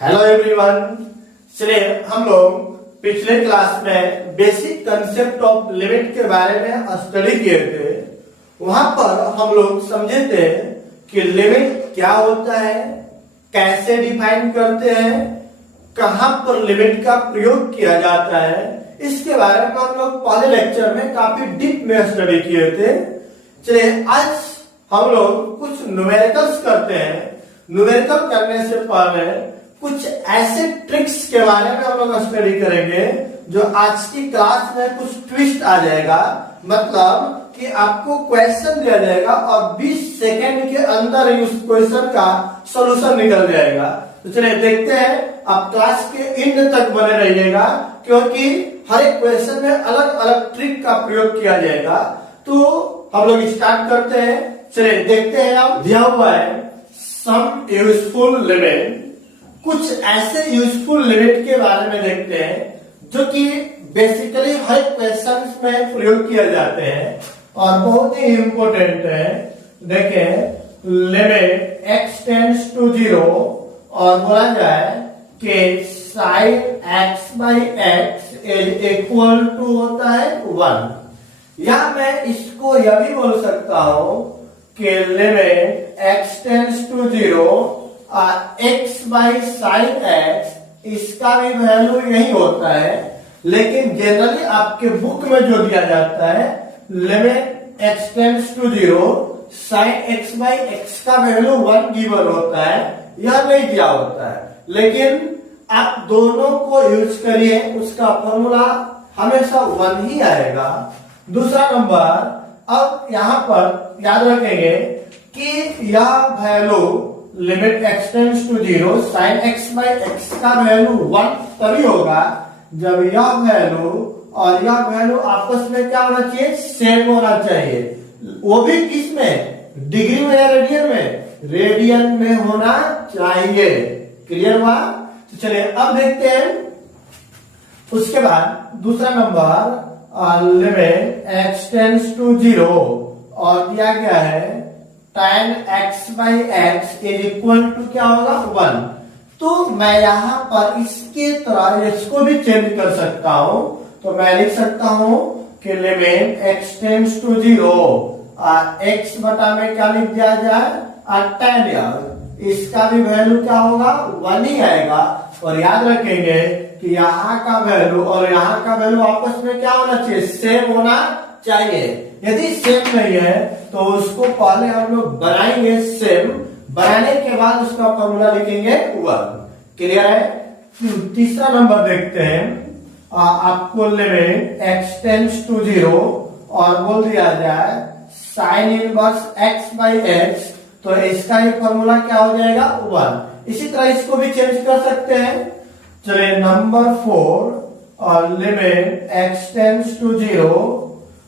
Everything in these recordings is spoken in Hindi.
Hello everyone. चलिए हम लोग पिछले क्लास में बेसिक कंसेप्ट ऑफ लिमिट के बारे में स्टडी किए थे। वहां पर हम लोग समझे थे कि लिमिट क्या होता है, कैसे डिफाइन करते हैं, कहां पर लिमिट का प्रयोग किया जाता है, इसके बारे में हम लोग पहले लेक्चर में काफी डीप में स्टडी किए थे। चलिए आज हम लोग कुछ न्यूमेरिकल्स करते हैं। न्यूमेरिकल करने से पहले कुछ ऐसे ट्रिक्स के बारे में हम लोग स्टडी करेंगे जो आज की क्लास में कुछ ट्विस्ट आ जाएगा। मतलब कि आपको क्वेश्चन दिया जाएगा और 20 सेकेंड के अंदर ही उस क्वेश्चन का सॉल्यूशन निकल जाएगा। तो चलिए देखते हैं, आप क्लास के एंड तक बने रहिएगा क्योंकि हर एक क्वेश्चन में अलग अलग ट्रिक का प्रयोग किया जाएगा। तो हम लोग स्टार्ट करते हैं। चलिए देखते हैं, आप दिया हुआ है सम यूजफुल लिमिट। कुछ ऐसे यूजफुल लिमिट के बारे में देखते हैं जो कि बेसिकली हर क्वेश्चन में प्रयोग किए जाते हैं और बहुत ही इंपॉर्टेंट है। देखें, लिमिट x टेंड्स टू 0 और बोला जाए कि sine x by x is equal to होता है 1। या मैं इसको यह भी बोल सकता हूं कि limit x tends to 0 x by sine x, इसका भी वैल्यू यही होता है। लेकिन जनरली आपके बुक में जो दिया जाता है limit x tends to 0 sine x by x का वैल्यू 1 गिवन होता है, यह नहीं दिया होता है। लेकिन आप दोनों को यूज करिए, उसका फॉर्मूला हमेशा 1 ही आएगा। दूसरा नंबर, अब यहां पर याद रखेंगे कि यह value limit x tends to 0 sine x by x का वैल्यू 1 तभी होगा जब यह वैल्यू और यह वैल्यू आपस में क्या होना चाहिए, सेम होना चाहिए। वो भी किस में, डिग्री में या रेडियन में? रेडियन में होना चाहिए। क्लियर हुआ? तो चलिए अब देखते हैं। उसके बाद दूसरा number, limit x tends to 0 और दिया गया है tan x by x is equal to क्या होगा, 1। तो मैं यहां पर इसके तरह इसको भी चेंज कर सकता हूं। तो मैं लिख सकता हूं कि लिमिट x टेंड्स टू 0 और x बटा में क्या लिख दिया जाए, tan, इसका भी वैल्यू क्या होगा, 1 ही आएगा। और याद रखेंगे कि यहाँ का वैल्यू और यहाँ का वैल्यू आपस में क्या होना चाहिए, सेम होना चाहिए। यदि सेम नहीं है तो उसको पहले हम लोग बनाएंगे सेम, बनाने के बाद उसका फॉर्मूला लिखेंगे 1। क्लियर है? तीसरा नंबर देखते हैं। आपको लिमिट x टेंड्स टू 0 और बोल दिया जाए sign inverse x by x, तो इसका ही फॉर्मूला क्या हो जाएगा, 1। इसी तरह इसको भी चेंज कर सकते हैं। चलिए नंबर 4, और लिमिट x टेंड्स टू 0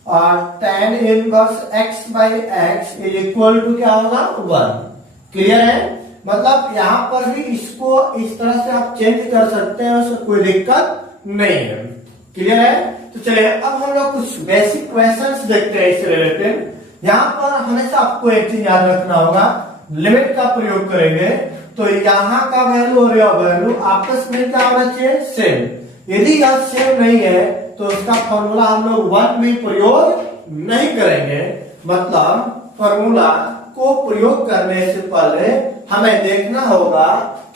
और tan inverse x by x is equal to क्या होगा, 1। क्लियर है? मतलब यहां पर भी इसको इस तरह से आप चेंज कर सकते हैं, उसमें कोई दिक्कत नहीं है। क्लियर है? तो चलिए अब हम लोग कुछ बेसिक क्वेश्चंस देखते हैं इससे रिलेटेड। यहाँ पर हमेशा आपको एक चीज याद रखना होगा, लिमिट का प्रयोग करेंगे तो यहाँ का वैल्यू और यह वैल्यू आपस में क्या होना चाहिए, सेम। यदि यह सेम नहीं है तो उसका फॉर्मूला हम लोग 1 भी प्रयोग नहीं करेंगे। मतलब फॉर्मूला को प्रयोग करने से पहले हमें देखना होगा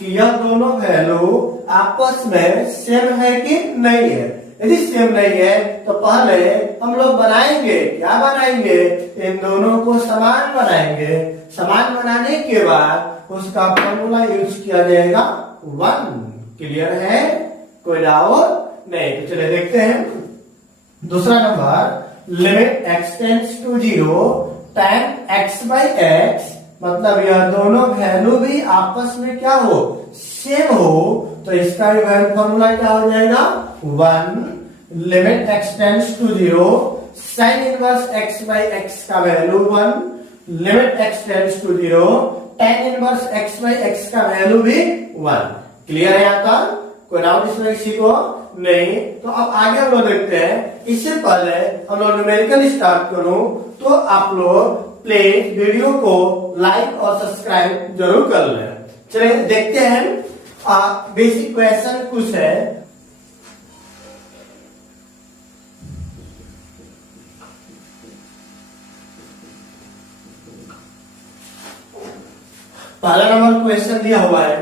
कि यह दोनों वैल्यू आपस में सेम है कि नहीं है। यदि सेम नहीं है तो पहले हम लोग बनाएंगे, क्या बनाएंगे, इन दोनों को समान बनाएंगे। समान बनाने के बाद उसका फॉर्मूला यूज किया जाएगा 1। क्लियर है? कोई डाउट नहीं? तो चलिए देखते हैं। दूसरा number, limit x tends to 0 tan x by x, मतलब यह दोनों वैल्यू भी आपस में क्या हो, सेम हो, तो इसका वैल्यू फॉर्मूला क्या हो जाएगा, 1। Limit x tends to 0 sine inverse x by x का value 1। Limit x tends to 0 tan inverse x by x का वैल्यू भी 1। क्लियर है? यहाँ तक कोई डाउट इसमें किसी को नहीं? तो अब आगे हम लोग देखते हैं। इससे पहले हम लोग न्यूमेरिकल स्टार्ट करूं तो आप लोग प्लीज वीडियो को लाइक और सब्सक्राइब जरूर कर लें। चलिए देखते हैं। बेसिक क्वेश्चन कुछ है। पहला नंबर क्वेश्चन दिया हुआ है,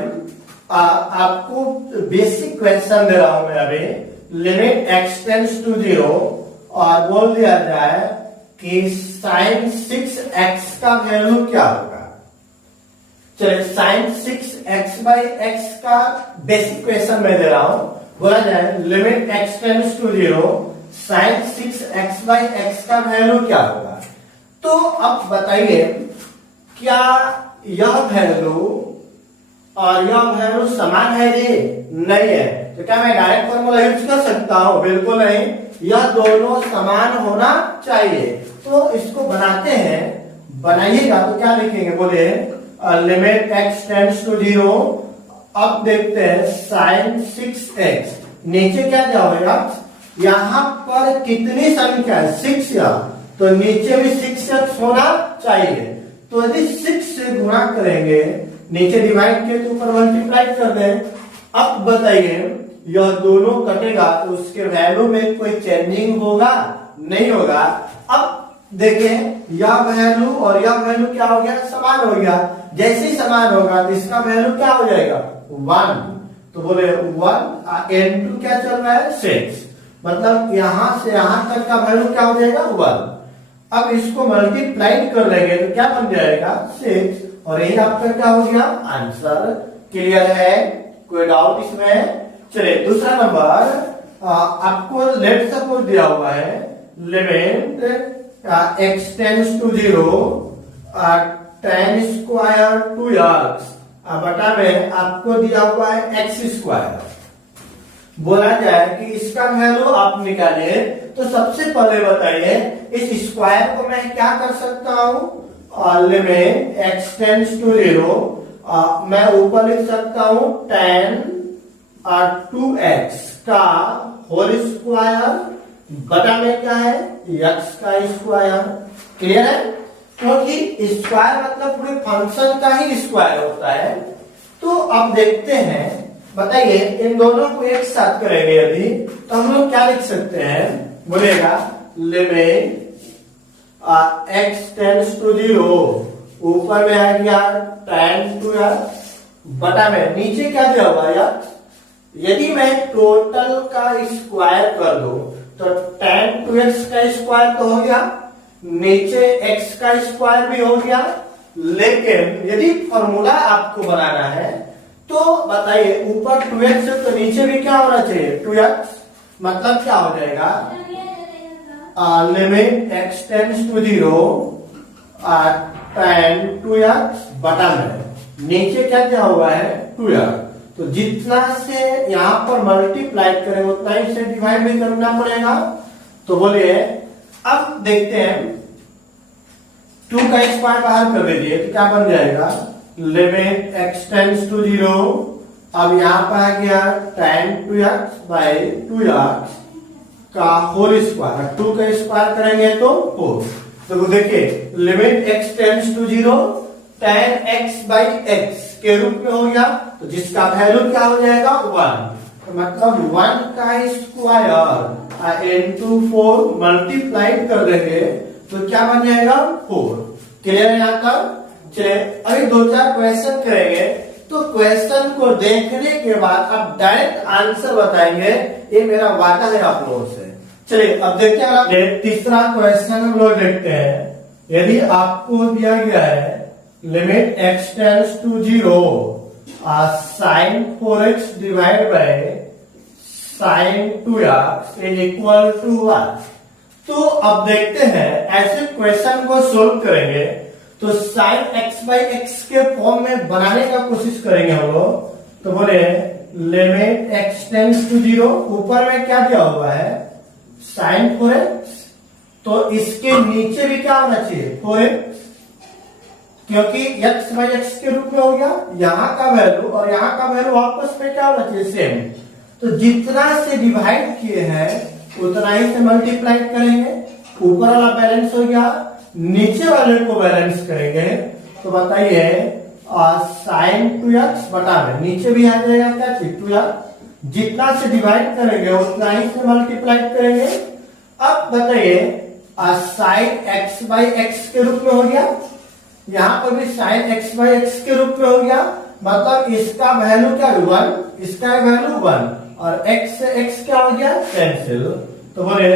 आपको बेसिक क्वेश्चन दे रहा हूं मैं अभी। लिमिट x टेंड्स टू 0 और बोल दिया जाए कि sin 6x का वैल्यू क्या होगा। चलिए sin 6x/x का बेसिक क्वेश्चन मैं दे रहा हूं। बोला जाए limit x tends to 0 sin 6x/x का वैल्यू क्या होगा। तो अब बताइए क्या यह वैल्यू और यह वैल्यू समान है जी? नहीं है। तो क्या मैं डायरेक्ट फॉर्मूला यूज कर सकता हूं? बिल्कुल नहीं, यह दोनों समान होना चाहिए। तो इसको बनाते हैं, बनाइएगा तो क्या लिखेंगे, बोले लिमिट x टेंड्स टू 0। अब देखते हैं sin 6x, नीचे क्या जाएगा, यहां पर कितनी संख्या है 6 या, तो नीचे भी 6x होना चाहिए। तो यदि 6 से गुणा करेंगे, नीचे डिवाइड किए तो ऊपर मल्टीप्लाई कर दें। अब बताइए यह दोनों कटेगा तो उसके वैल्यू में कोई चेंजिंग होगा? नहीं होगा। अब देखिए यह वैल्यू और यह वैल्यू क्या हो गया, समान हो गया। जैसे ही समान होगा तो इसका वैल्यू क्या हो जाएगा, 1। तो बोले 1 into क्या चल रहा है, 6, मतलब यहां से यहां तक का वैल्यू क्या हो जाएगा, 1। अब इसको मल्टीप्लाई कर लेंगे तो क्या बन जाएगा, 6, और यही आपका क्या हो गया, आंसर। क्लियर है, कोई डाउट इसमें? चलिए दूसरा नंबर, आपको लेट सपोज दिया हुआ है limit x tends to 0 tan square 2x बटा में आपको दिया हुआ है x स्क्वायर। बोला जाए कि इसका वैल्यू आप निकालिए, तो सबसे पहले बताइए इस स्क्वायर को मैं क्या कर सकता हूं, लिमिट x टेंड्स टू 0, मैं ऊपर लिख सकता हूं tan 2x का होल स्क्वायर बटा में क्या है, x का स्क्वायर। क्लियर है? क्योंकि स्क्वायर मतलब पूरे फंक्शन का ही स्क्वायर होता है। तो अब देखते हैं, बताइए इन दोनों को एक साथ करेंगे यदि, तो हम लोग क्या लिख सकते हैं, बोलेगा लिमिट x टेंड्स टू 0, ऊपर में आ गया tan 2x बटा में नीचे क्या दिया हुआ है, यदि मैं टोटल का स्क्वायर कर दूं तो tan 2x का स्क्वायर तो हो गया, नीचे x का स्क्वायर भी हो गया। लेकिन यदि फॉर्मूला आपको बनाना है तो बताइए ऊपर 2x है तो नीचे भी क्या होना चाहिए, 2x, मतलब क्या हो जाएगा, limit x tends to 0 tan 2x बटा में नीचे क्या दिया हुआ है, 2x। तो जितना से यहां पर मल्टीप्लाई करें उतना ही से डिवाइड भी करना पड़ेगा। तो बोलिए अब देखते हैं 2 का स्क्वायर बाहर कर दीजिए तो क्या बन जाएगा, लिमिट x टेंड्स टू 0, अब यहां पर आ गया tan 2x बाय 2x का होल स्क्वायर, 2 का स्क्वायर करेंगे तो 4। तो देखिए limit x tends to 0 tan x by x के रूप में हो गया, तो जिसका वैल्यू क्या हो जाएगा, 1। तो मतलब 1 का स्क्वायर इनटू 4 मल्टीप्लाई कर देंगे तो क्या बन जाएगा, 4। क्लियर है यहाँ तक? चलिए अभी 2-4 क्वेश्चन करेंगे, तो क्वेश्चन को देखने के बाद आप डायरेक्ट आंसर बताएंगे, ये मेरा वादा है आप लोगों से। चलिए अब देखते हैं तीसरा क्वेश्चन हम लोग देखते हैं। यदि आपको दिया गया है limit x tends to 0 sin 4x divide by sin 2x is equal to 1। तो अब देखते हैं ऐसे क्वेश्चन को सोल्व करेंगे तो sin x बाई x के फॉर्म में बनाने का कोशिश करेंगे हम लोग। तो बोले लिमिट x टेंड्स टू 0, ऊपर में क्या दिया हुआ है, sin 4x, तो इसके नीचे भी क्या होना चाहिए, 4x, क्योंकि x बाई x के रूप में हो गया। यहाँ का वैल्यू और यहाँ का वैल्यू आपस में क्या होना चाहिए, सेम। तो जितना से डिवाइड किए हैं उतना ही से मल्टीप्लाई करेंगे, ऊपर वाला बैलेंस हो गया, नीचे वाले को बैलेंस करेंगे। तो बताइए साइन 2x बटा में, नीचे भी आ जाएगा क्या चीज 2x, जितना से डिवाइड करेंगे उतना ही से मल्टीप्लाई करेंगे। अब बताइए साइन x बाई एक्स के रूप में हो गया, यहाँ पर भी साइन x बाई एक्स के रूप में हो गया, मतलब इसका वैल्यू क्या 1, इसका वैल्यू 1 और x से x क्या हो गया कैंसिल, तो बोले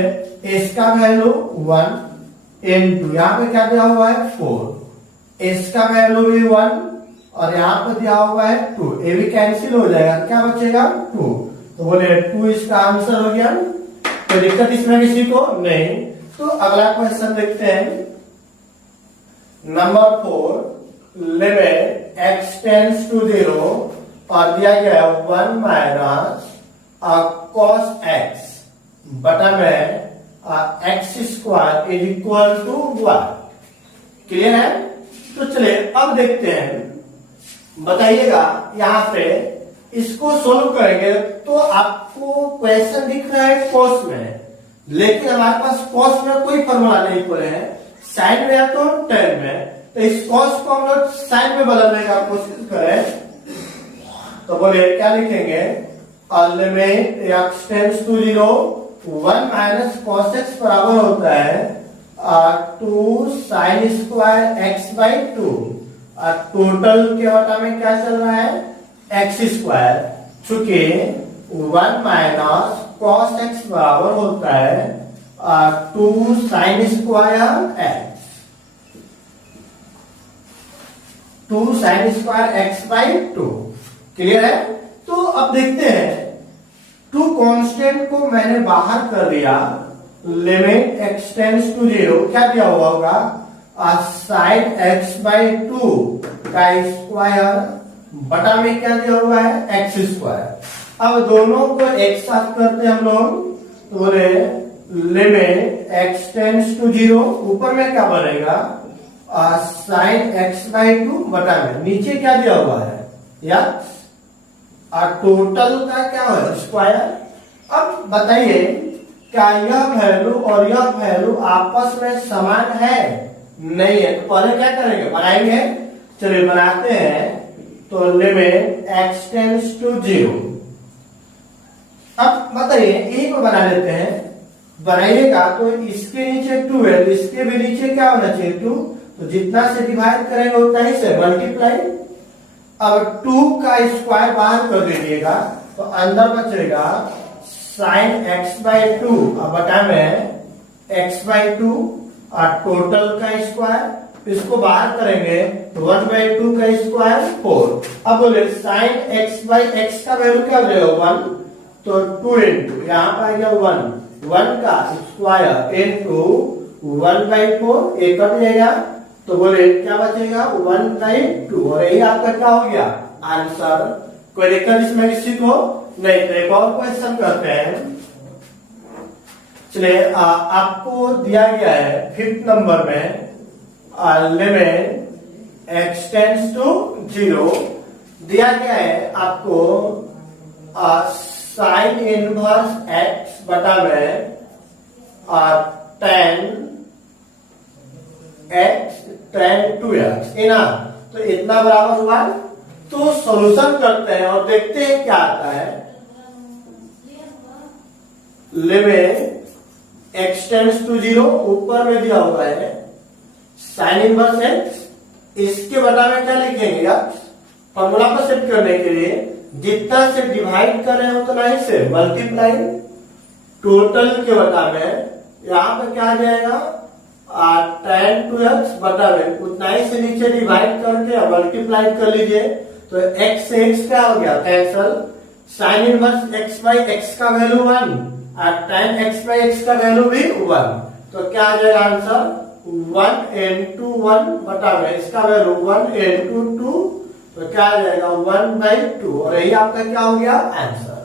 इसका वैल्यू 1 इनटू यहाँ पे क्या दिया हुआ है 4, इसका वैल्यू भी 1 और यहाँ पे दिया हुआ है 2, ये भी कैंसिल हो जाएगा, क्या बचेगा 2, तो बोले 2 इसका आंसर हो गया। तो दिक्कत इसमें किसी को नहीं। तो अगला क्वेश्चन देखते हैं number 4, limit x tends to 0 और दिया गया है 1 माइनस cos x बटा में x square is equal to 1। Clear है? तो चलिए अब देखते हैं, बताइएगा यहाँ पे इसको सोल्व करेंगे तो आपको क्वेश्चन दिख रहा है कॉस में, लेकिन हमारे पास कॉस में कोई फॉर्मूला नहीं पड़े हैं, साइन में या तो टेन में, तो इस कॉस को हम लोग साइन में बदलने का कोशिश करें तो बोले क्या लिखेंगे, limit x tends to 0 1 minus cos x बराबर होता है 2 sine square x by 2, total के बटा में क्या चल रहा है एक्स स्क्वायर, चूंकि 1 माइनस कॉस एक्स बराबर होता है 2 sine square x, 2 sine square x by 2। Clear है? तो अब देखते हैं 2 कांस्टेंट को मैंने बाहर कर दिया, लिमिट x टेंड्स टू 0 क्या दिया हुआ होगा साइन x बाई 2 का स्क्वायर बटा में क्या दिया हुआ है एक्स स्क्वायर। अब दोनों को एक साथ करते हैं हम लोग, तो बोले लिमिट x टेंड्स टू 0, ऊपर में क्या बनेगा साइन x बाई 2 बटा में, नीचे क्या दिया हुआ है x और टोटल का क्या है स्क्वायर। अब बताइए क्या यह वैल्यू और यह वैल्यू आपस में समान है? नहीं है, तो पहले क्या करेंगे बनाएंगे, चलिए बनाते हैं। तो लिमिट x टेंड्स टू 0, अब बताइए एक बना लेते हैं, बनाइएगा तो इसके नीचे 2 है तो इसके भी नीचे क्या होना चाहिए 2, तो जितना से डिवाइड करेंगे उतना ही से मल्टीप्लाई। अब 2 का स्क्वायर बाहर कर दीजिएगा तो अंदर बचेगा साइन x बाई 2 और बटा में x बाई 2 और टोटल का स्क्वायर, इसको बाहर करेंगे तो 1 बाई 2 का स्क्वायर 4। अब बोले साइन x बाई एक्स का वैल्यू क्या हो जाएगा 1, तो 2 इंटू यहाँ पर आ गया 1 का स्क्वायर इंटू 1 बाई 4, एक कट जाएगा तो बोले क्या बचेगा 1 बाई 2 और यही आपका क्या हो गया आंसर। कोई दिक्कत इसमें किसी को नहीं। तो एक और क्वेश्चन करते हैं, चलिए आपको दिया गया है 5th नंबर में लिमिट x टेंड्स टू 0, दिया गया है आपको साइन इनवर्स x बटा में tan x tan 2x है ना, तो इतना बराबर हुआ। तो सॉल्यूशन करते हैं और देखते हैं क्या आता है। लिमिट x टेंड्स टू 0, ऊपर में दिया हुआ है साइन इनवर्स x, इसके बटा में क्या लिखेंगे आप फॉर्मूला पर सेट करने के लिए जितना से डिवाइड कर रहे हैं उतना ही से मल्टीप्लाई, टोटल के बटा में यहाँ पे क्या आ जाएगा tan 2x बटा में उतना ही से नीचे डिवाइड करके मल्टीप्लाई कर लीजिए तो x से x क्या हो गया cancel, sign inverse x by x का वैल्यू 1 और tan x बाई एक्स का वैल्यू भी 1, तो क्या आ जाएगा आंसर 1 into 1 बटा में इसका वैल्यू 1 into 2, तो क्या आ जाएगा 1 बाई 2 और यही आपका क्या हो गया आंसर।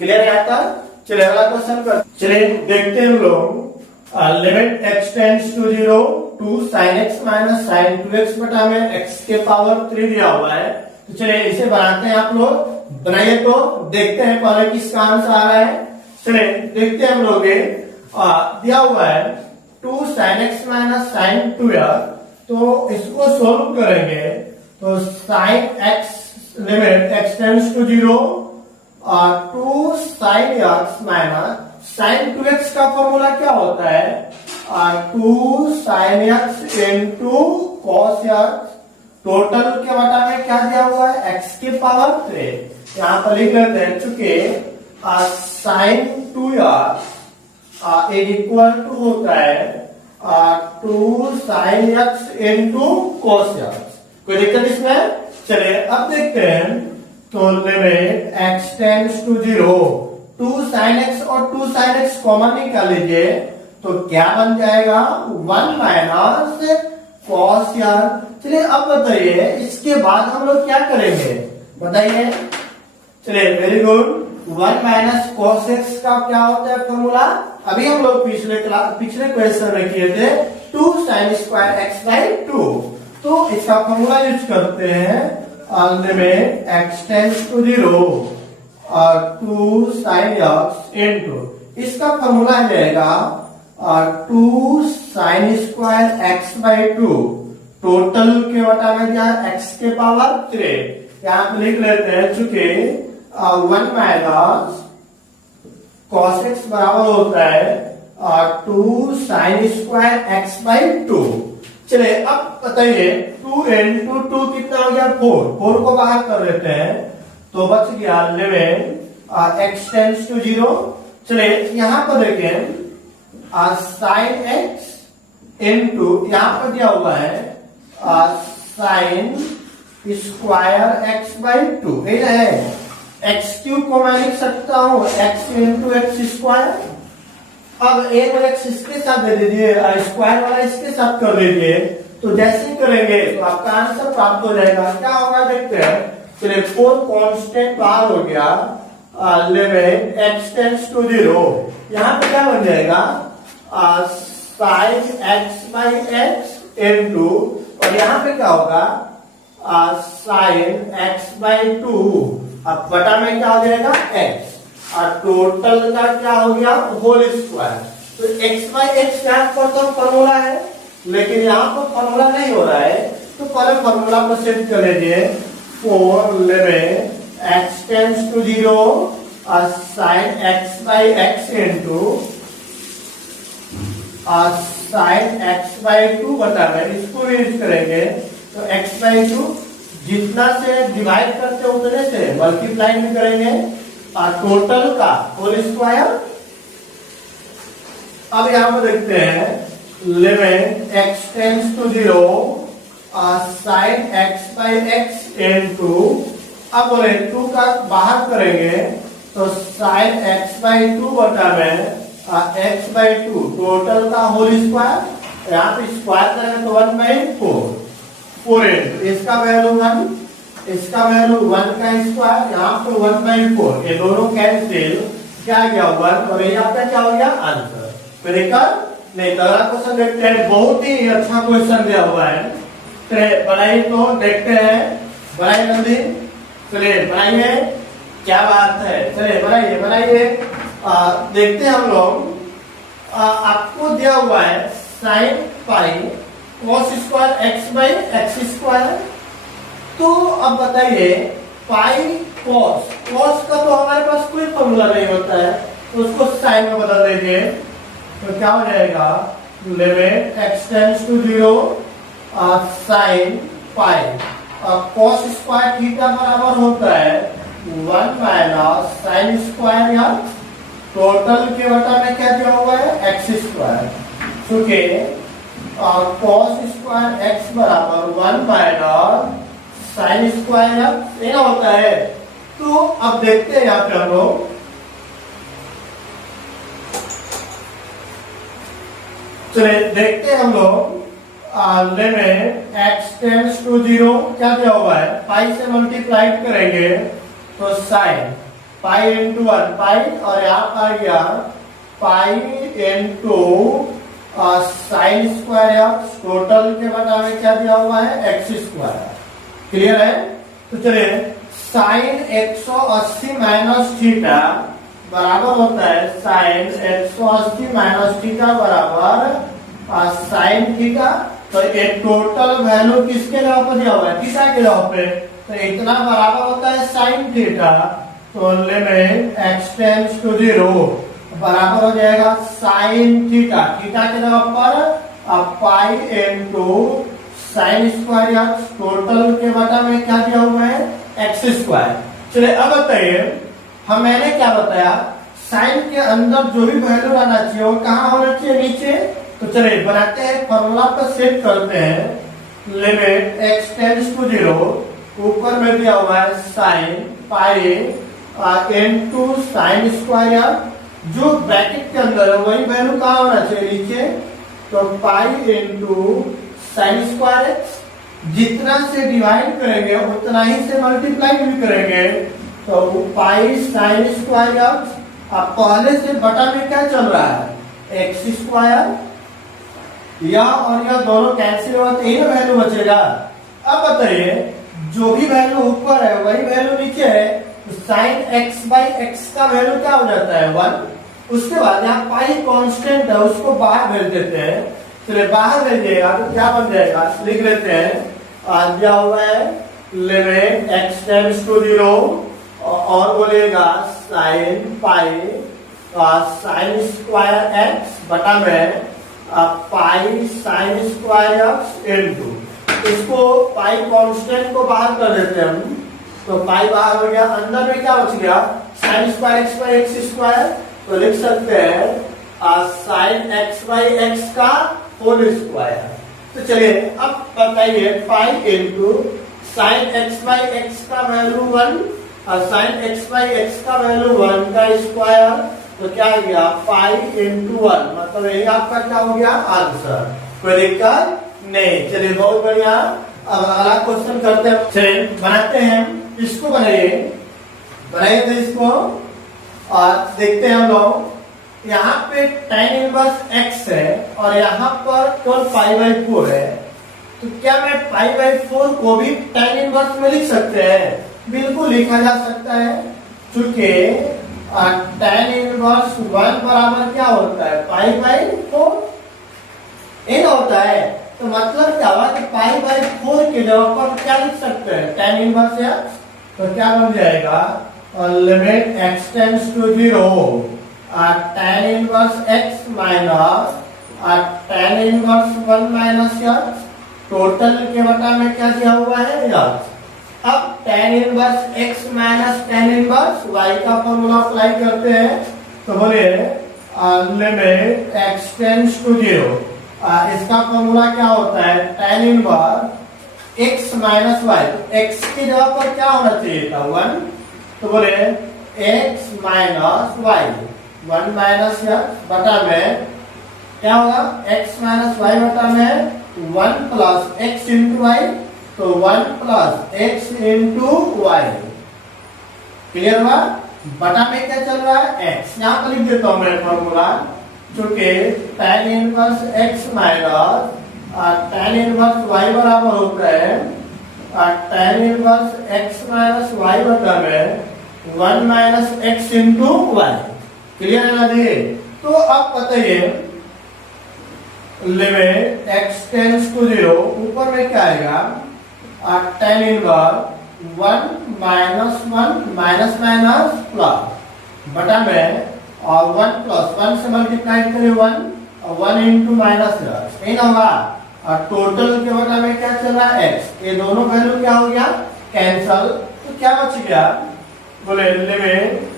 क्लियर है आता? चलिए अगला क्वेश्चन कर, चलिए देखते हैं हम लोग। Limit x tends to 0 2 sine x minus sine 2x बटा में x के पावर 3 दिया हुआ है, तो चलिए इसे बनाते हैं। आप लोग बनाइए तो देखते हैं पहले किसका आंसर आ रहा है। चलिए देखते हैं हम लोग, दिया हुआ है 2 sine x minus sine 2x, तो इसको सोल्व करेंगे तो sine X limit X tends to 0 और 2 sine x minus sine 2x का फॉर्मूला क्या होता है? 2 sine X into cos x, total के बटा में क्या दिया हुआ है? x के पावर 3। यहाँ पर लिख लेते हैं, चूंकि sign 2x is equal to होता है 2 sine X into cos X. कोई दिक्कत इसमें? चलिए अब देखते हैं, तो limit x tends to 0, 2 sine X और 2 साइन एक्स कॉमन निकाल लीजिए, तो क्या बन जाएगा? 1 माइनस कॉस एक्स। चलिए अब बताइए, इसके बाद हम लोग क्या करेंगे बताइए? चलिए very good, 1 minus cos x का क्या होता है फॉर्मूला? अभी हम लोग पिछले क्वेश्चन में किए थे 2 साइन स्क्वायर एक्स बाई 2। तो इसका फॉर्मूला यूज करते हैं, लिमिट एक्स टेंड्स टू 0 और 2 साइन एक्स इंटू, इसका फॉर्मूला आ जाएगा 2 sine square x by 2, total के बटा में क्या? x के पावर 3। यहाँ पे लिख लेते हैं, चूंकि 1 माइनस कॉस एक्स बराबर होता है 2 साइन स्क्वायर एक्स बाई 2। चलिए अब बताइए, 2 इंटू 2 कितना हो गया? 4 को बाहर कर लेते हैं, तो बच गया लिमिट एक्स टेंड्स टू 0। चलिए यहाँ पर देखें, साइन एक्स इंटू यहाँ पर दिया हुआ है साइन स्क्वायर एक्स बाई 2 है। एक्स क्यूब को मैं लिख सकता हूँ एक्स इंटू एक्स स्क्वायर। अब एक एक्स इसके साथ दे दीजिए, स्क्वायर वाला इसके साथ कर दीजिए, तो जैसे ही करेंगे तो आपका आंसर प्राप्त हो जाएगा। क्या होगा देखते हैं। चलिए 4 कांस्टेंट बाहर हो गया, लिमिट एक्स टेंड्स टू 0, यहाँ पे क्या बन जाएगा? Sign X by X into, और यहाँ पे क्या होगा? साइन एक्स बाई 2, अब बटा में क्या हो जाएगा? x, और टोटल का क्या हो गया? Whole square. तो x बाई एक्स यहाँ पर तो फॉर्मूला है, लेकिन यहाँ पर फॉर्मूला नहीं हो रहा है, तो पहले फॉर्मूला को सेट कर लीजिए। 4 लिमिट एक्स टेंड्स टू 0 और sign X by X into sine X by 2 बटा में, इसको यूज करेंगे तो x बाई 2 जितना से डिवाइड करते उतने से मल्टीप्लाई भी करेंगे, और टोटल का होल स्क्वायर। अब यहां पर देखते हैं, limit x tends to 0 sine X by X into, अब बोले 2 का बाहर करेंगे तो साइन एक्स बाई 2 बटा में एक्स बाई 2, टोटल का होल स्क्वायर। यहाँ पे स्क्वायर करेंगे तो 1 बाई 4 इंटू इसका वैल्यू 1, इसका वैल्यू 1 का स्क्वायर, यहाँ पे 1 बाई 4, ये दोनों कैंसिल, क्या गया 1, और ये आपका क्या हो गया? आंसर। फिर नहीं, अगला क्वेश्चन देखते हैं। बहुत ही अच्छा क्वेश्चन दिया हुआ है, बनाइए तो देखते हैं, बनाइए जल्दी। चलिए बनाइए, क्या बात है, चलिए बनाइए। देखते हैं हम लोग। आपको दिया हुआ है sign pi cos square x by x square. तो अब बताइए, पाई कॉस का तो हमारे पास कोई फॉर्मूला नहीं होता है, तो उसको साइन में बदल दीजिए, तो क्या हो जाएगा? Limit X tends to 0 sine pi cos square theta बराबर होता है 1 minus sine square X, total के बटा में क्या दिया हुआ है? X square. चूंकि कॉस स्क्वायर एक्स बराबर 1 माइनस साइन स्क्वायर एक्स ये होता है। तो अब देखते हैं यहाँ पे हम लोग, चलिए देखते हैं हम लोग। लिमिट एक्स टेंड्स टू 0 क्या दिया हुआ है? पाई से मल्टीप्लाई करेंगे तो साइन पाई इंटू 1 पाई, और यहाँ आ गया pi into sine square X, total के बटा में क्या दिया हुआ है? X square. क्लियर है? तो चलिए, साइन 180 माइनस थीटा बराबर होता है साइन 180 माइनस थीटा बराबर साइन थीटा। तो ये टोटल वैल्यू किसके जगह पर दिया हुआ है, थीटा के जगह पे, तो इतना बराबर होता है साइन थीटा। तो लिमिट x टेंड्स टू 0 बराबर हो जाएगा साइन थीटा, थीटा के जगह पर पाई into sine square X, total के बटा में क्या दिया हुआ है एक्स स्क्वायर। चलिए अब बताइए, मैंने क्या बताया, साइन के अंदर जो भी वैल्यू रहना चाहिए वो कहाँ होना चाहिए, नीचे। तो चलिए बनाते हैं, फॉर्मूला पर सेट करते हैं। लिमिट x टेंड्स टू 0, ऊपर में दिया हुआ है sine pi into sine square, जो ब्रैकेट के अंदर है वही वैल्यू कहाँ होना चाहिए, नीचे। तो पाई इनटू साइन स्क्वायर एक्स, जितना से डिवाइड करेंगे उतना ही से मल्टीप्लाई भी करेंगे। तो पाई साइन स्क्वायर एक्स, अब पहले से बटा में क्या चल रहा है एक्स स्क्वायर, या और यह दोनों कैंसिल हुआ तो यही वैल्यू बचेगा। अब बताइए, जो भी वैल्यू ऊपर है वही वैल्यू नीचे है, तो साइन एक्स बाई एक्स का वैल्यू क्या हो जाता है 1। उसके बाद यहाँ पाई कांस्टेंट है, उसको बाहर भेज देते हैं। चलिए बाहर भेजिएगा तो क्या बन जाएगा, लिख लेते हैं, दिया हुआ है लिमिट x टेंड्स टू 0 और बोलेगा sine pi sine square x बटा में pi sine square x into, इसको पाई कांस्टेंट को बाहर कर देते हैं हम, तो पाई बाहर हो गया, अंदर में क्या बच गया sign square x by x square. तो लिख सकते हैं साइन एक्स बाई एक्स का होल स्क्वायर। तो चलिए अब बताइए, पाई into sine X by x का वैल्यू 1 और साइन एक्स बाई एक्स का वैल्यू 1 का स्क्वायर, तो क्या हो गया पाई इनटू 1, मतलब यही आपका क्या हो गया आंसर। कोई दिक्कत नहीं। चलिए बहुत बढ़िया, अब अगला क्वेश्चन करते हैं। चलिए बनाते हैं, इसको बनाइए तो इसको और देखते हैं हम लोग। यहाँ पे tan इनवर्स x है और यहाँ पर केवल पाई बाई 4 है, तो क्या मैं पाई बाई 4 को भी tan इनवर्स में लिख सकते हैं? बिल्कुल लिखा जा सकता है, क्योंकि tan इनवर्स 1 बराबर क्या होता है पाई बाई 4 इन होता है। तो मतलब क्या हुआ कि पाई बाई 4 के जगह पर क्या लिख सकते हैं tan इनवर्स x, तो क्या बन जाएगा limit x tends to 0 tan inverse x minus tan inverse 1 minus x, total के बटा में क्या दिया हुआ है x। अब tan inverse x minus tan inverse y का फॉर्मूला अप्लाई करते हैं, तो बोलिए लिमिट x टेंड्स टू 0, इसका फॉर्मूला क्या होता है tan inverse x minus y, x की जगह पर क्या होना चाहिए था 1, तो बोले x minus y 1 minus x बटा में क्या होगा x माइनस y बटा में 1 प्लस x इंटू y, तो 1 plus x into y। Clear हुआ? बटा में क्या चल रहा है x, यहाँ पर लिख देता हूं मैं फॉर्मूला, क्योंकि tan inverse x minus tan inverse y बराबर होता है tan inverse x minus y बटा में 1 minus x into y। Clear है ना जी? तो अब बताइए लिमिट x टेंड्स टू 0, ऊपर में क्या आएगा tan inverse 1 minus 1 minus minus plus बटा में और 1 प्लस 1 से मल्टीप्लाई करें 1 और 1 इंटू माइनस यही ना होगा, और टोटल के बटा में क्या चल रहा है x, ये दोनों वैल्यू क्या हो गया कैंसल। तो क्या बच गया, बोले लिमिट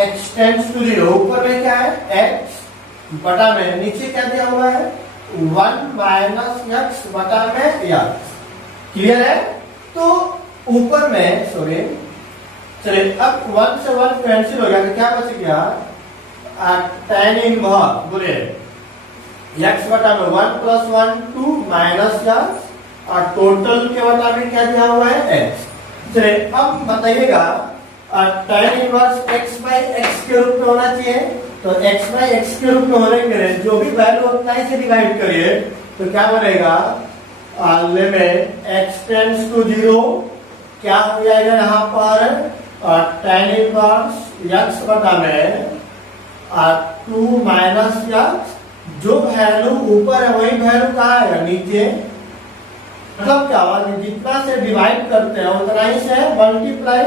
x टेंड्स टू 0, ऊपर में क्या है x बटा में नीचे क्या दिया हुआ है 1 माइनस x बटा में x। क्लियर है? तो ऊपर में सॉरी, चलिए अब 1 से 1 कैंसिल हो गया, तो क्या बच गया tan इनवर्स बोले x बटा में 1 प्लस 1 2 माइनस x और टोटल के बटा में क्या दिया हुआ है x। चलिए अब बताइएगा tan inverse x by x के रूप में होना चाहिए, तो x बाई x के रूप में होने के लिए जो भी वैल्यू होता है इसे डिवाइड करिए, तो क्या बनेगा लिमिट x टेंड्स टू 0, क्या हो जाएगा यहाँ पर tan इनवर्स x बटा में 2 माइनस x जो वैल्यू ऊपर है वही वैल्यू कहाँ है नीचे। मतलब क्या हुआ, जितना से डिवाइड करते हैं उतना ही से मल्टीप्लाई,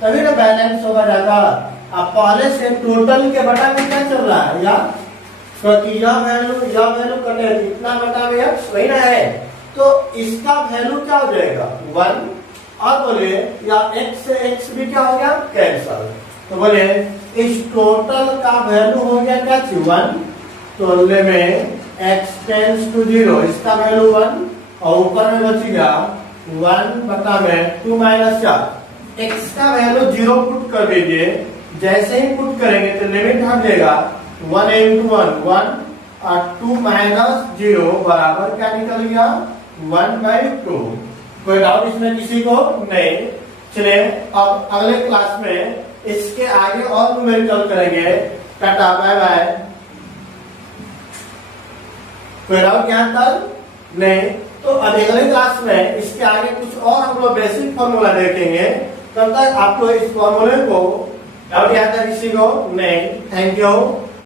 तभी ना बैलेंस होगा जाएगा। अब पहले से टोटल के बटा में क्या चल रहा है, या क्योंकि यह वैल्यू कटे इतना बटा में एक्स वही ना है, तो इसका वैल्यू क्या हो जाएगा 1। और बोले या x से x भी क्या हो गया कैंसल, तो बोले इस टोटल का वैल्यू हो गया क्या 1, तो में x टेंड्स टू 0, इसका वैल्यू 1 और ऊपर में बच गया 1 बटा में 2 माइनस x का वैल्यू 0 पुट कर दीजिए। जैसे ही पुट करेंगे तो लिमिट हट जाएगा 1 into 1 1 और 2 माइनस 0 बराबर क्या निकल गया 1/2। कोई डाउट इसमें किसी को नहीं। चलिए अब अगले क्लास में इसके आगे और न्यूमेरिकल करेंगे। Tata bye bye. कोई डाउट यहाँ तक नहीं, तो अगले क्लास में इसके आगे कुछ और हम लोग बेसिक फॉर्मूला देखेंगे। तब तक आपको इस फॉर्मूले को डाउट यहाँ तक किसी को नहीं। Thank you.